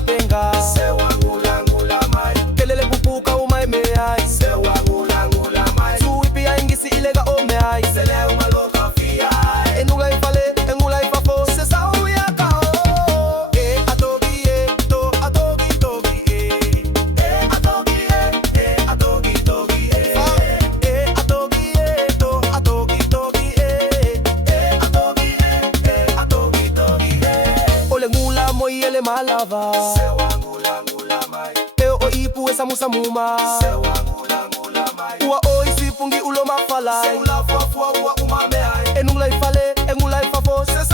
mapenga. Sewa ngula ngula mai. Kelele pupuka umai meai. Sewa ngula ngula mai. Suipi ya ingisi ilega omeai. Sele umaloka fiai. Enula ifale, engula ifafo. Se sao ya kao. Atogi to, atogi togi Atogi atogi togi Fa. Atogi to, atogi togi Atogi atogi togi Ole ngula moi ele malava. Sewa ngula ngula mai. Eo o ipu esa musa muma. Sewa ngula ngula mai. Ua o isipungi ulo mafalai. Seula fua fua ua umame ai. Enula ifale, engula ifafo. Se